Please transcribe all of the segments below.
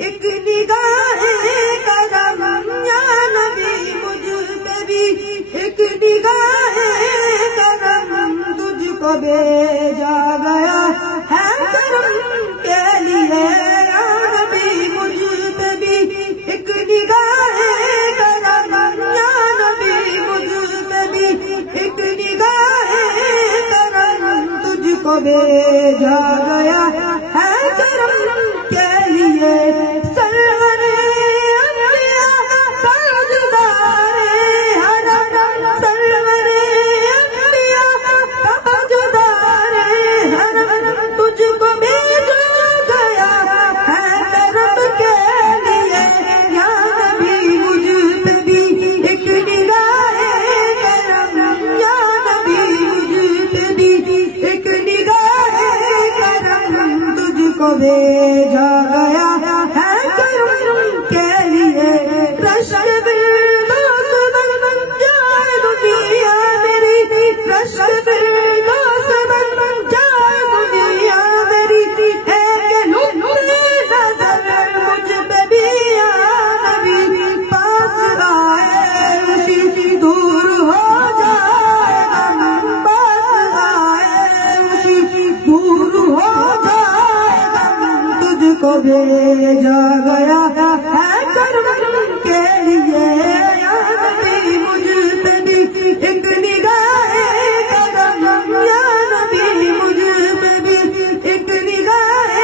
ایک نگاہ کرم یا نبی مجھ پہ بھی ایک نگاہ کرم تجھ کو بھیجا گیا ہے کرم کے لیے یا نبی مجھ پہ بھی ایک نگاہ کرم یا نبی مجھ پہ بھی ایک نگاہ کرم تجھ کو بھیجا گیا ہے کرم کے لیے سرور انبیاء تاجدار حرم سرور انبیاء تاجدار حرم تجھ کو بھیجا گیا ہے کرم کے لیے یا نبی مجھ پہ بھی ایک نگاہ کرم یا نبی مجھ پہ بھی ایک نگاہ کرم تجھ کو بھیجا گیا ہے کرم کے لیے رشک بالدوس بن جائے دنیا میری رشک بالدوس بن جائے دنیا میری ہے کہ لطف نظر مجھ پہ بھی یا نبی پاس آئے اسی دور ہو جائے غم پاس آئے اسی دور ہو جائے غم تجھ کو بھیجا گیا ہے کرم کے لیے یا نبی مجھ پہ بھی ایک نگاہ کرم یا نبی مجھ پہ بھی ایک نگاہ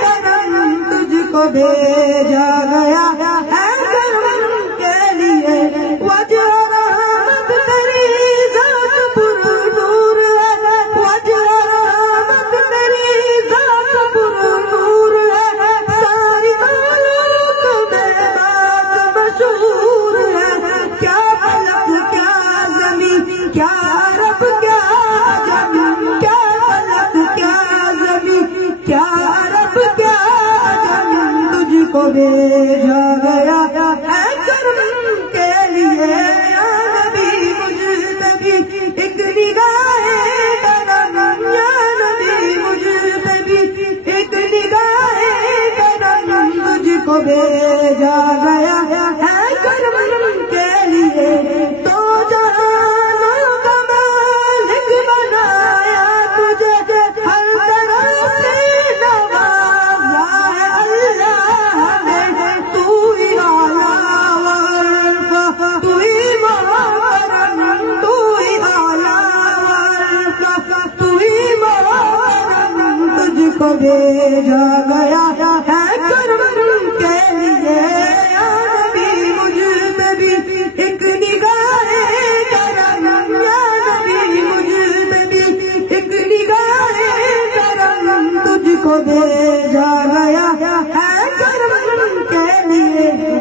کرم تجھ کو بھیجا گیا ہے کرم کے لیے وجہ رحمت تیری ذات پر نور ہے وجہ رحمت تیری ذات پر نور ہے ساری مخلوق میں بات مشہور ہے کیا فلک کیا زمین کیا عرب کیا عجم کیا فلک کیا زمین کیا عرب کیا عجم تجھ کو بھیجا گیا ہے کرم کے لیے یا نبی مجھ پہ بھی ایک نگاہ کرم یا نبی مجھ پہ بھی ایک نگاہ کرم تجھ کو بھیجا گیا ہے کرم کے لیے تو جہانوں کا مالک بنایا تجھے ہر طرح سے نوازا ہے اللہ نے تو ہی اعلیٰ ورفا تو ہی محترم تو ہی اعلیٰ ورفا تو ہی محترم تجھ کو بھیجا گیا ہے کرم کے لیے یا نبی مجھ پہ بھی ایک نگاہ کرم یا نبی مجھ پہ بھی ایک نگاہ کرم تجھ کو بھیجا گیا ہے کرم کے لیے